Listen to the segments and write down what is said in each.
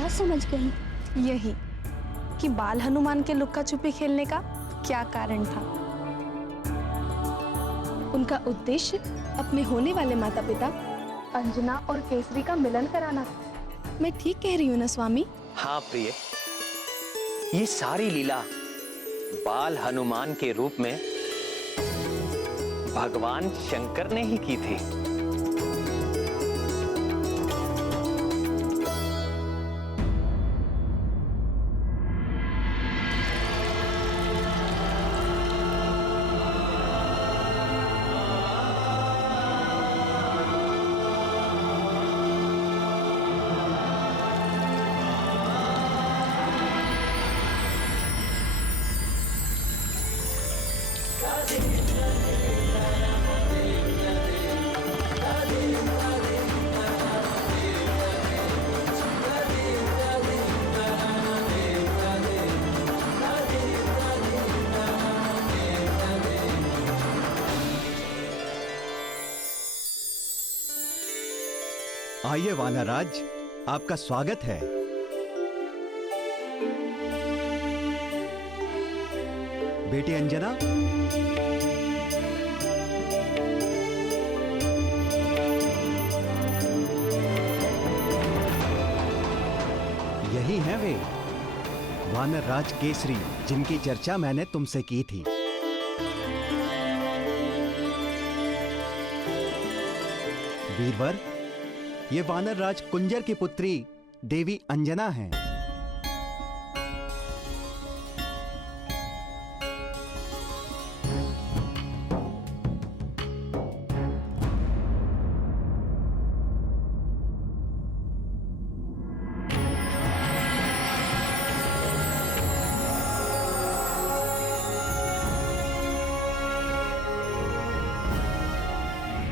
क्या समझ गई? यही कि बाल हनुमान के लुक्का छुपी खेलने का क्या कारण था। उनका उद्देश्य अपने होने वाले माता पिता अंजना और केसरी का मिलन कराना था। मैं ठीक कह रही हूँ ना स्वामी? हाँ प्रिय, ये सारी लीला बाल हनुमान के रूप में भगवान शंकर ने ही की थी। आइए वानरराज, आपका स्वागत है। बेटी अंजना, यही हैं वे वानरराज केसरी, जिनकी चर्चा मैंने तुमसे की थी। वीरवर, ये वानरराज कुंजर की पुत्री देवी अंजना हैं।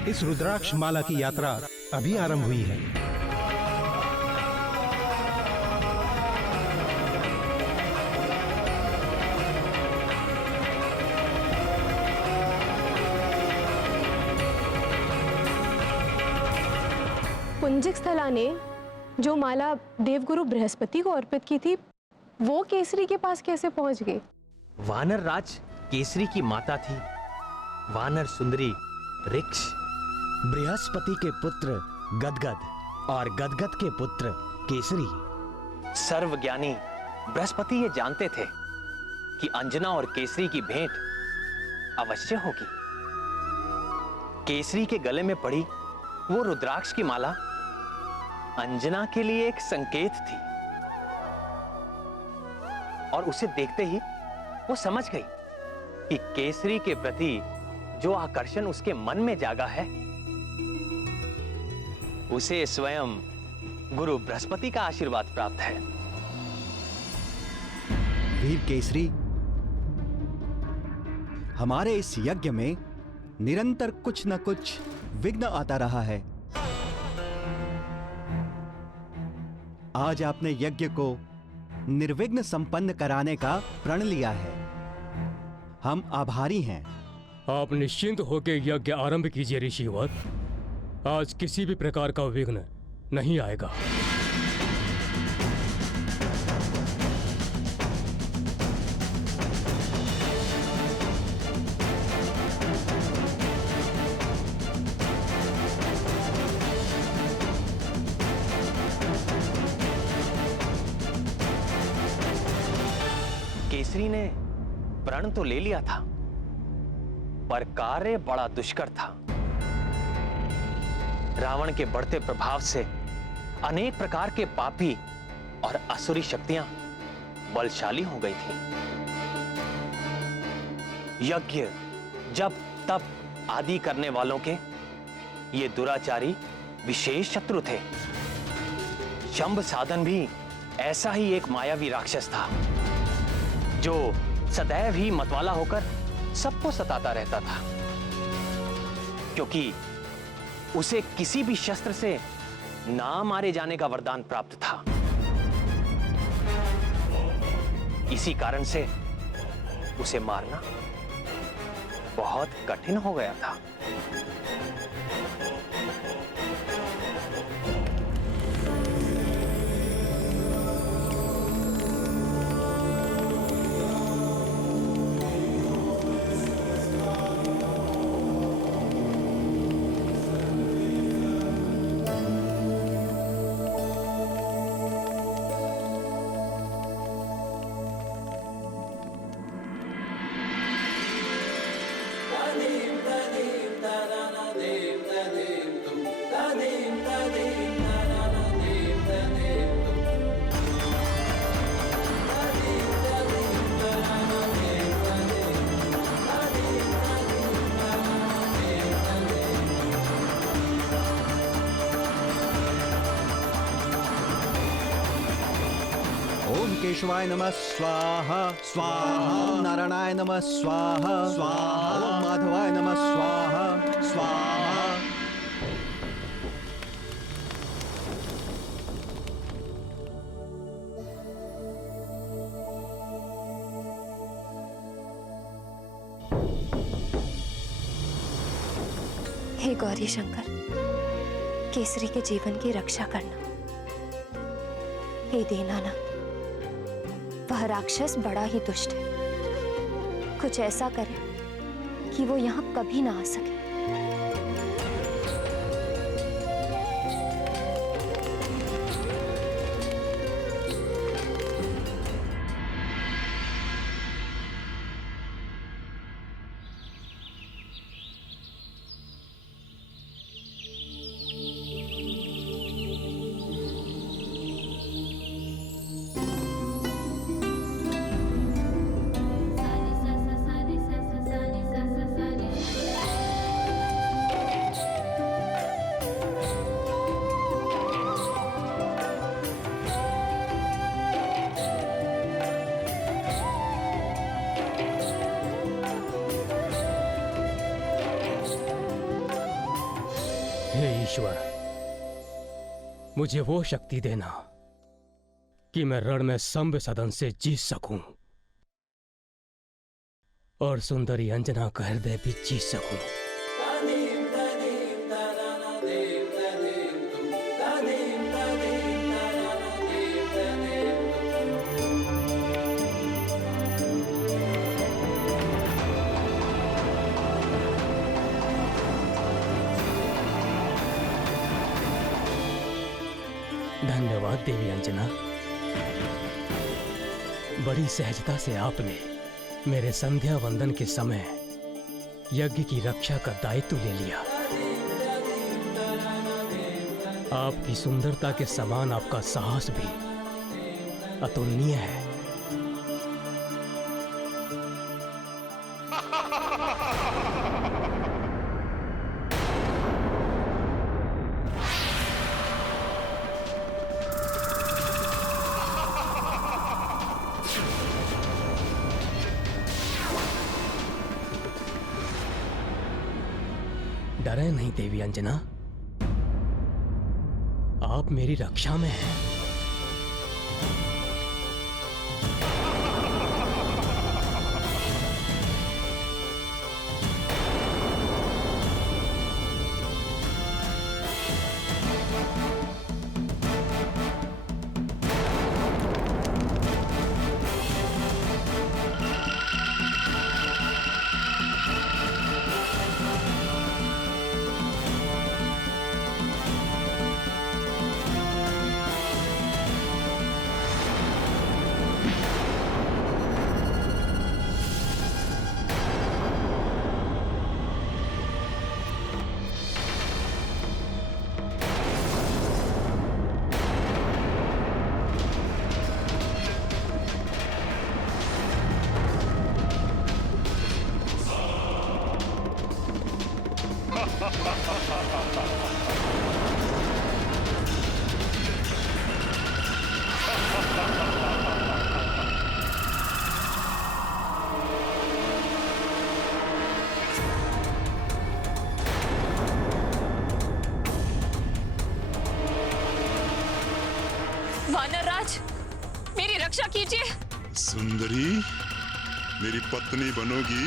इस रुद्राक्ष माला की यात्रा अभी आरंभ हुई है। पुंजिक स्थला ने जो माला देवगुरु बृहस्पति को अर्पित की थी, वो केसरी के पास कैसे पहुंच गई? वानर राज केसरी की माता थी वानर सुंदरी ऋक्ष। बृहस्पति के पुत्र गदगद और गदगद के पुत्र केसरी। सर्वज्ञानी बृहस्पति ये जानते थे कि अंजना और केसरी की भेंट अवश्य होगी। केसरी के गले में पड़ी वो रुद्राक्ष की माला अंजना के लिए एक संकेत थी, और उसे देखते ही वो समझ गई कि केसरी के प्रति जो आकर्षण उसके मन में जागा है, उसे स्वयं गुरु बृहस्पति का आशीर्वाद प्राप्त है। वीर केसरी, हमारे इस यज्ञ में निरंतर कुछ न कुछ विघ्न आता रहा है। आज आपने यज्ञ को निर्विघ्न संपन्न कराने का प्रण लिया है। हम आभारी हैं। आप निश्चिंत होकर यज्ञ आरंभ कीजिए ऋषिवर। आज किसी भी प्रकार का विघ्न नहीं आएगा। केसरी ने प्रण तो ले लिया था, पर कार्य बड़ा दुष्कर था। रावण के बढ़ते प्रभाव से अनेक प्रकार के पापी और असुरी शक्तियां बलशाली हो गई थी। यज्ञ, जप, तप आदि करने वालों के ये दुराचारी विशेष शत्रु थे। शंभ साधन भी ऐसा ही एक मायावी राक्षस था, जो सदैव ही मतवाला होकर सबको सताता रहता था, क्योंकि उसे किसी भी शस्त्र से ना मारे जाने का वरदान प्राप्त था। इसी कारण से उसे मारना बहुत कठिन हो गया था। केशवाय नमः स्वाहा स्वाहा, ओम नारायणाय नमः स्वाहा स्वाहा, ओम माधवाय नमः स्वाहा स्वाहा। हे गौरी शंकर, केसरी के जीवन की रक्षा करना। हे दीनानाथ, वह राक्षस बड़ा ही दुष्ट है। कुछ ऐसा करे कि वो यहाँ कभी ना आ सके। हे ईश्वर, मुझे वो शक्ति देना कि मैं रण में संभ सदन से जीत सकूं और सुंदरी अंजना का हृदय भी जीत सकूं। धन्यवाद देवी अंजना। बड़ी सहजता से आपने मेरे संध्या वंदन के समय यज्ञ की रक्षा का दायित्व ले लिया। आपकी सुंदरता के समान आपका साहस भी अतुलनीय है। डरे नहीं देवी अंजना, आप मेरी रक्षा में हैं। वानरराज, मेरी रक्षा कीजिए। सुंदरी, मेरी पत्नी बनोगी?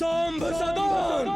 सांब सदान।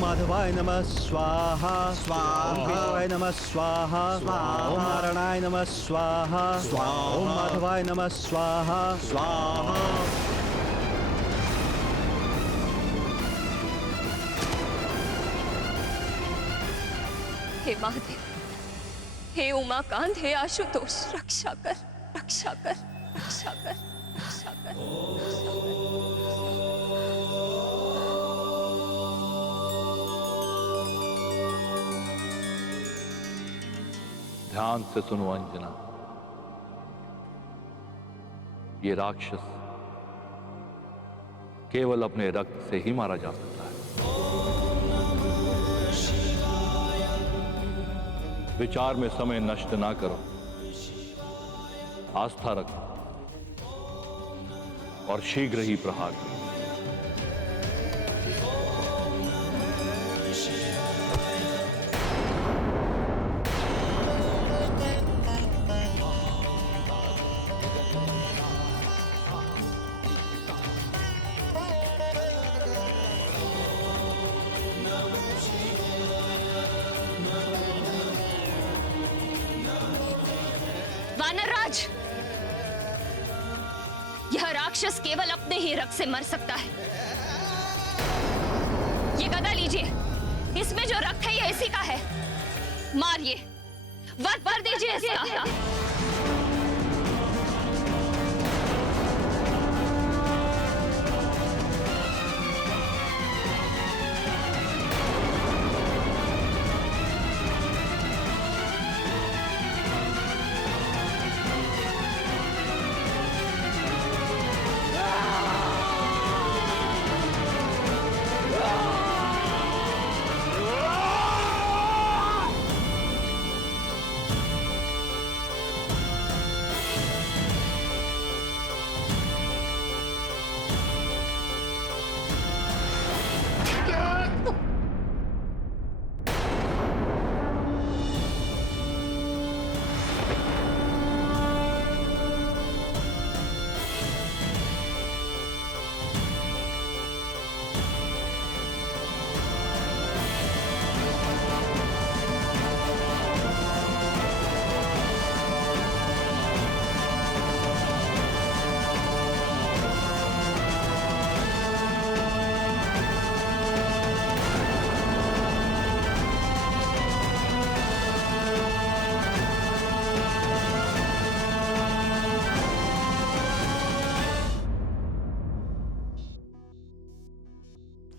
माधवाय नमः स्वाहा स्वाहा। ओम विष्णुवाय नमः स्वाहा स्वाहा। ओम नारायणाय नमः स्वाहा स्वाहा। ओम माधवाय नमः स्वाहा स्वाहा। हे महादेव, हे उमाकांत, हे आशुतोष, रक्षा कर, रक्षा कर, रक्षा कर, रक्षा कर। ध्यान से सुनो अंजना, ये राक्षस केवल अपने रक्त से ही मारा जा सकता है। विचार में समय नष्ट ना करो, आस्था रखो और शीघ्र ही प्रहार करो। वानरराज, यह राक्षस केवल अपने ही रक्त से मर सकता है। ये गदा लीजिए, इसमें जो रक्त है ये इसी का है। मारिए, वध भर दीजिए इसका।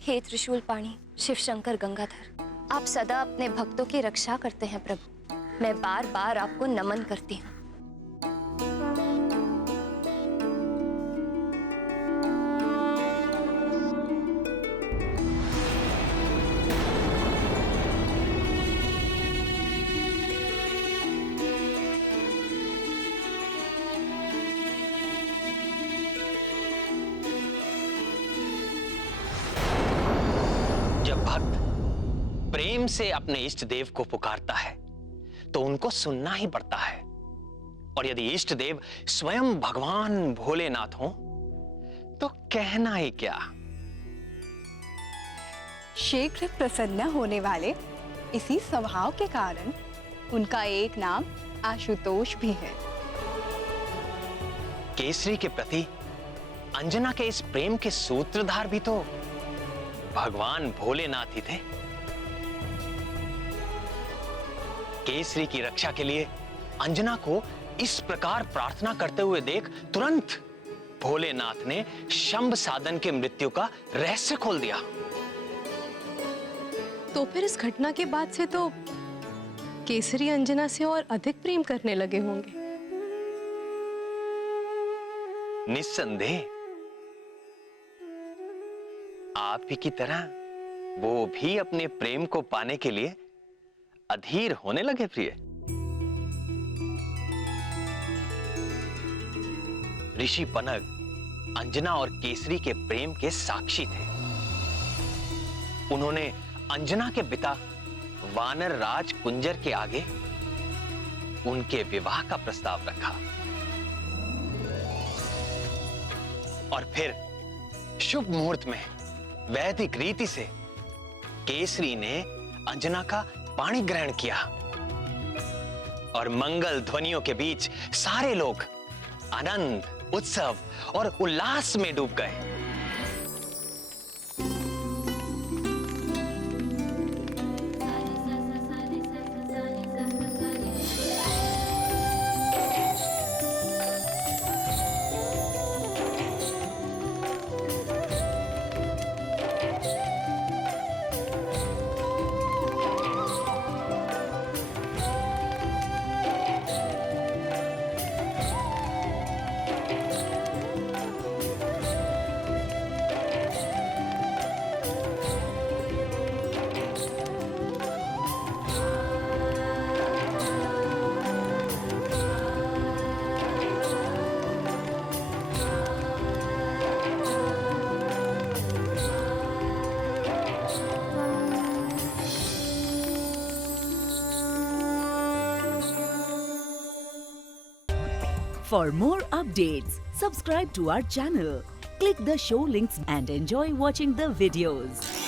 हे त्रिशूल पाणी, शिव शंकर गंगाधर, आप सदा अपने भक्तों की रक्षा करते हैं प्रभु। मैं बार बार आपको नमन करती हूँ। जब भक्त प्रेम से अपने इष्ट देव को पुकारता है तो उनको सुनना ही पड़ता है। और यदि इष्ट देव स्वयं भगवान भोलेनाथ हो तो कहना ही क्या। शीघ्र प्रसन्न होने वाले इसी स्वभाव के कारण उनका एक नाम आशुतोष भी है। केसरी के प्रति अंजना के इस प्रेम के सूत्रधार भी तो भगवान भोलेनाथ ही थे। केसरी की रक्षा के लिए अंजना को इस प्रकार प्रार्थना करते हुए देख तुरंत भोलेनाथ ने शंभ साधन के मृत्यु का रहस्य खोल दिया। तो फिर इस घटना के बाद से तो केसरी अंजना से और अधिक प्रेम करने लगे होंगे। निस्संदेह आप ही की तरह वो भी अपने प्रेम को पाने के लिए अधीर होने लगे प्रिय। ऋषि पनग अंजना और केसरी के प्रेम के साक्षी थे। उन्होंने अंजना के पिता वानर राज कुंजर के आगे उनके विवाह का प्रस्ताव रखा और फिर शुभ मुहूर्त में वैदिक रीति से केसरी ने अंजना का पाणी ग्रहण किया और मंगल ध्वनियों के बीच सारे लोग आनंद, उत्सव और उल्लास में डूब गए। For more updates, subscribe to our channel, click the show links and enjoy watching the videos.